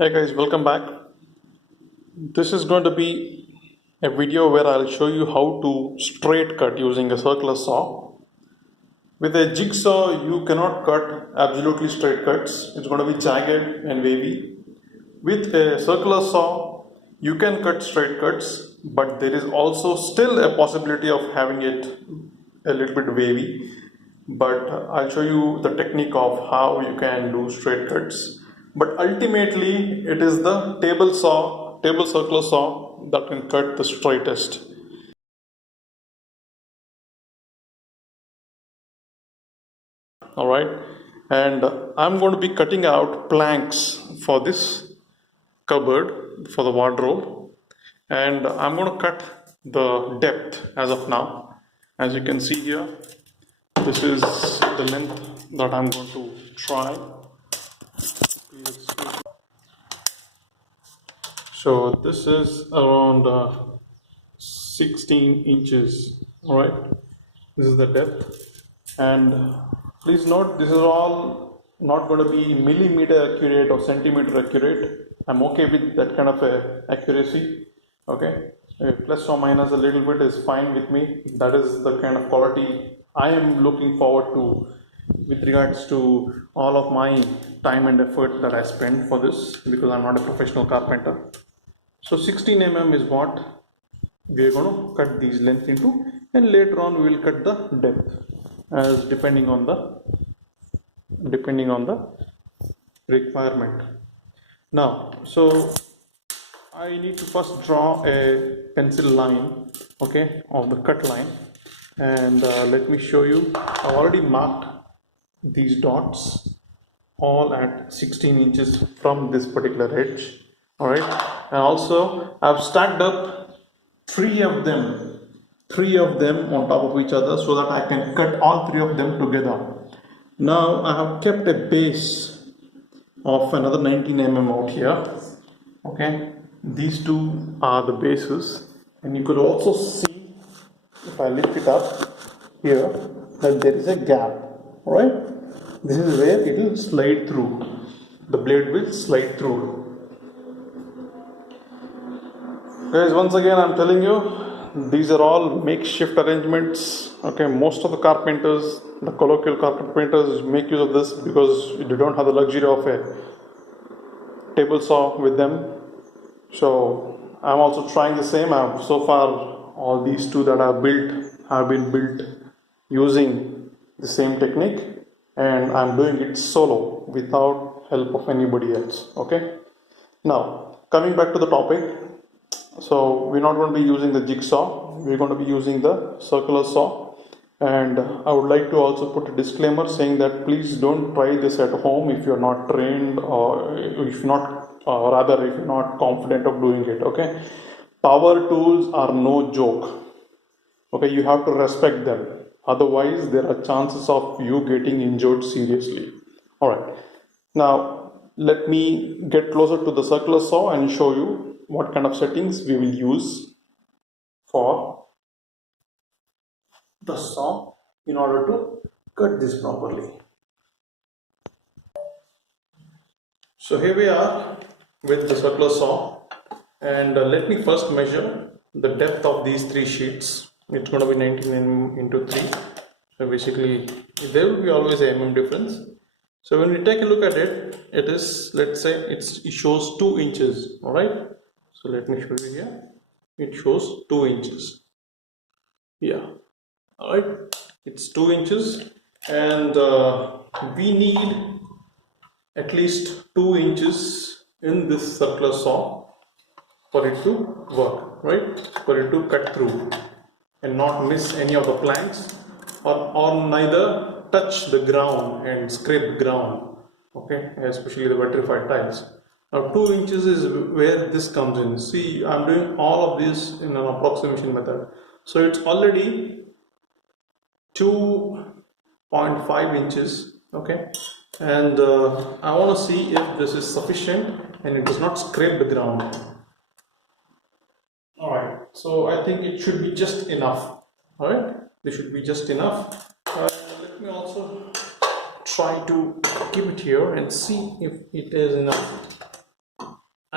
Hey guys, welcome back. This is going to be a video where I'll show you how to straight cut using a circular saw. With a jigsaw, you cannot cut absolutely straight cuts. It's going to be jagged and wavy. With a circular saw, you can cut straight cuts, but there is also still a possibility of having it a little bit wavy. But I'll show you the technique of how you can do straight cuts. But ultimately, it is the table circular saw that can cut the straightest. All right, and I'm going to be cutting out planks for this cupboard for the wardrobe, and I'm going to cut the depth as of now. As you can see here, this is the length that I'm going to try. So this is around 16 inches. All right, this is the depth, and please note this is all not going to be millimeter accurate or centimeter accurate. I'm okay with that kind of accuracy. Okay, plus or minus a little bit is fine with me. That is the kind of quality I am looking forward to with regards to all of my time and effort that I spend for this, because I'm not a professional carpenter. So 16 mm is what we are going to cut these lengths into, and later on we will cut the depth as depending on the requirement. Now, so I need to first draw a pencil line, okay, of the cut line, and let me show you. I've already marked these dots all at 16 inches from this particular edge. All right, and also I've stacked up three of them on top of each other so that I can cut all three of them together. Now I have kept a base of another 19 mm out here. Okay, these two are the bases, and you could also see, if I lift it up here, that there is a gap. All right, this is where it will slide through. The blade will slide through. Guys, once again I'm telling you, these are all makeshift arrangements. Okay, most of the carpenters, the colloquial carpenters, make use of this because they don't have the luxury of a table saw with them. So I'm also trying the same. So far all these two that I've built have been built using the same technique, and I'm doing it solo without help of anybody else. Okay, now coming back to the topic. So we're not going to be using the jigsaw, we're going to be using the circular saw. And I would like to also put a disclaimer saying that please don't try this at home if you're not trained, or if not, rather if you're not confident of doing it. Okay, power tools are no joke. Okay, you have to respect them, otherwise there are chances of you getting injured seriously. All right, now let me get closer to the circular saw and show you what kind of settings we will use for the saw in order to cut this properly. So here we are with the circular saw, and let me first measure the depth of these three sheets. It's going to be 19 mm into 3. So basically there will be always a mm difference. So when we take a look at it, it is, let's say it shows 2 inches. All right, so let me show you here. It shows 2 inches. Yeah, all right, it's 2 inches, and we need at least 2 inches in this circular saw for it to work, right? For it to cut through and not miss any of the planks, or neither touch the ground and scrape the ground. Okay, especially the vitrified tiles. Now 2 inches is where this comes in. See, I'm doing all of this in an approximation method. So it's already 2.5 inches. Okay, and I want to see if this is sufficient and it does not scrape the ground. Alright, so I think it should be just enough. Alright, this should be just enough. Let me also try to keep it here and see if it is enough.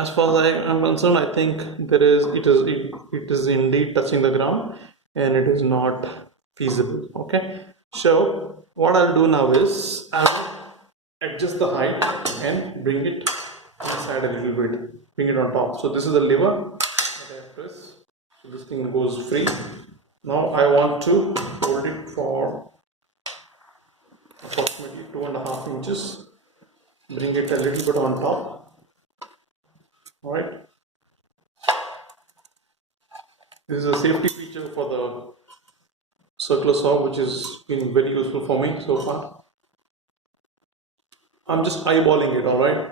as far as I am concerned, I think it is indeed touching the ground and it is not feasible. Okay, so what I'll do now is I'll adjust the height and bring it inside a little bit, bring it on top. So this is the lever that I press, so this thing goes free. Now I want to hold it for approximately 2.5 inches, bring it a little bit on top. Alright, this is a safety feature for the circular saw which has been very useful for me so far. I'm just eyeballing it, alright,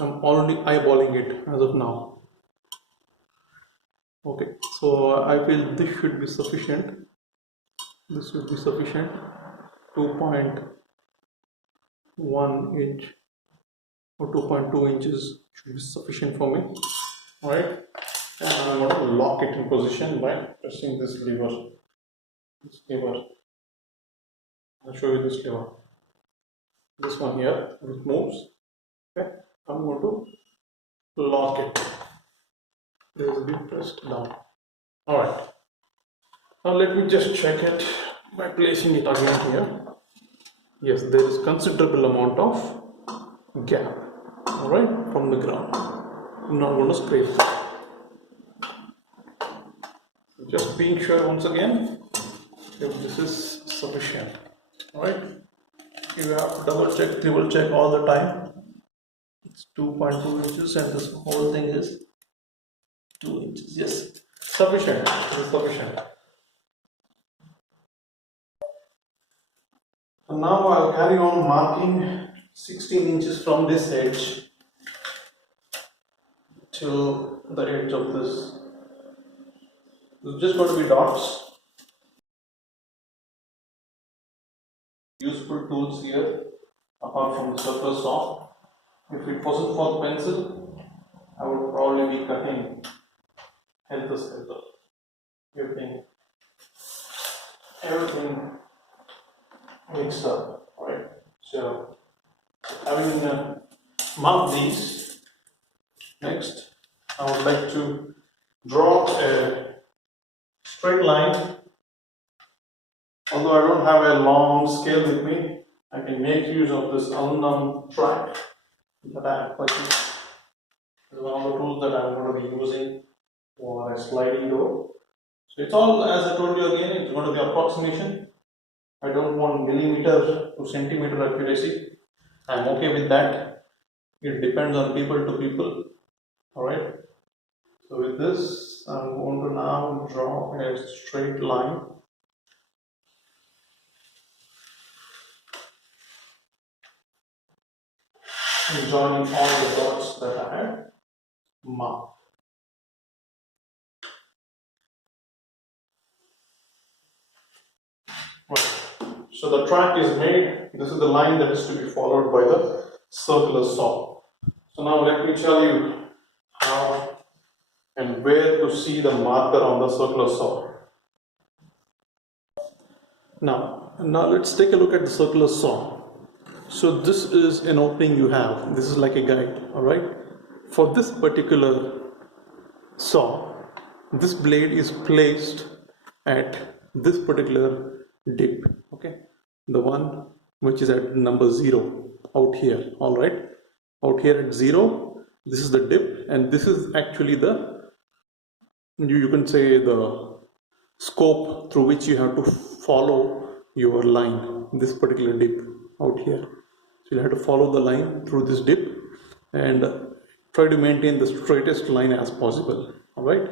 I'm already eyeballing it as of now. Okay, so I feel this should be sufficient. This should be sufficient. 2.1 inch or 2.2 inches should be sufficient for me. Alright, and I'm going to lock it in position by pressing this lever. I'll show you this lever. This one here, it moves. Okay, I'm going to lock it. This will be pressed down. Alright, now let me just check it by placing it again here. Yes, there is considerable amount of gap, alright, from the ground. I'm not going to scrape it. Just being sure once again if this is sufficient. Alright, you have to double check, triple check all the time. It's 2.2 inches and this whole thing is 2 inches. Yes, sufficient. It is sufficient. So now I'll carry on marking 16 inches from this edge to the edge of this. It's just going to be dots. Useful tools here apart from the circular saw. If it wasn't for the pencil, I would probably be cutting helter skelter. Everything mixed up, right? So, having marked these, next I would like to draw a straight line. Although I don't have a long scale with me, I can make use of this aluminum track that I have purchased. This is one of the tools that I'm going to be using for a sliding door. So it's all, as I told you again, it's going to be approximation. I don't want millimeter to centimeter accuracy. I'm okay with that. It depends on people to people. Alright. So with this, I'm going to now draw a straight line. Joining all the dots that I had marked. Right. So the track is made. This is the line that is to be followed by the circular saw. So now let me tell you how and where to see the marker on the circular saw. Now let's take a look at the circular saw. So this is an opening you have. This is like a guide, alright? For this particular saw, this blade is placed at this particular dip, okay? The one which is at number 0 out here, alright? Out here at 0, this is the dip, and this is actually the, you can say, the scope through which you have to follow your line, this particular dip out here. So you have to follow the line through this dip and try to maintain the straightest line as possible. Alright,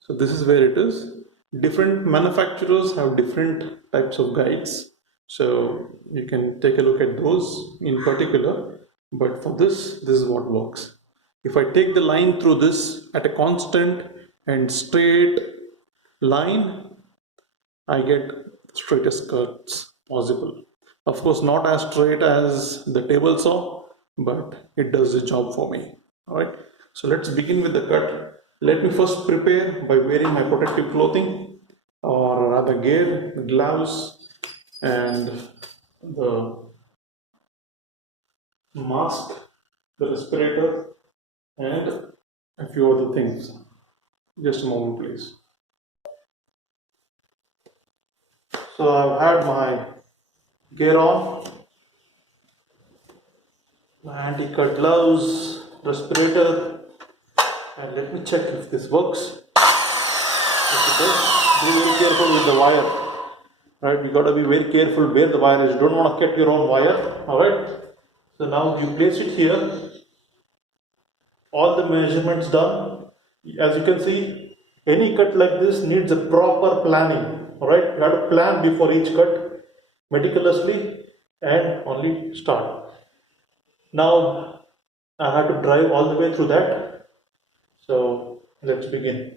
so this is where it is. Different manufacturers have different types of guides, so you can take a look at those in particular, but for this is what works. If I take the line through this at a constant and straight line, I get straightest cuts possible. Of course, not as straight as the table saw, but it does the job for me. Alright, so let's begin with the cut. Let me first prepare by wearing my protective clothing, or rather gear, the gloves and the mask, the respirator and a few other things. Just a moment, please. So I've had my gear on, my anti-cut gloves, respirator, and let me check if this works. If it does, be very careful with the wire. Right, you gotta be very careful where the wire is. You don't want to cut your own wire. Alright. So now you place it here. All the measurements done. As you can see, any cut like this needs a proper planning. Alright, you have to plan before each cut meticulously and only start. Now I have to drive all the way through that. So let's begin.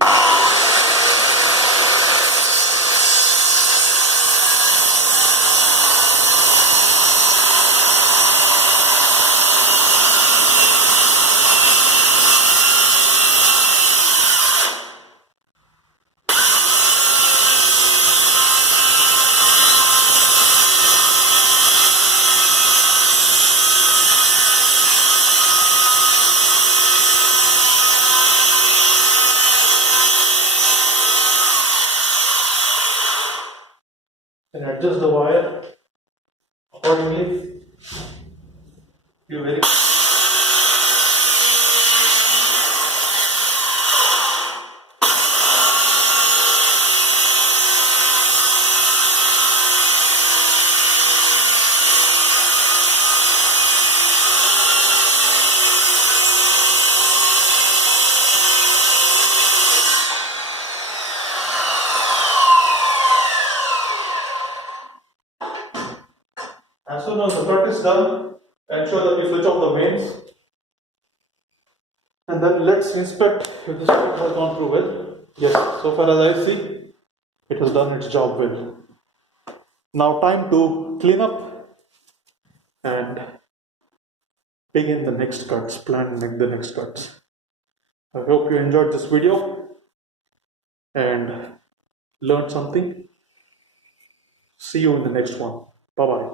And adjust the wire accordingly. Be very as soon as the cut is done, ensure that you switch off the mains. And then let's inspect if this cut has gone through well. Yes, so far as I see, it has done its job well. Now time to clean up and begin the next cuts, plan the next cuts. I hope you enjoyed this video and learned something. See you in the next one. Bye bye.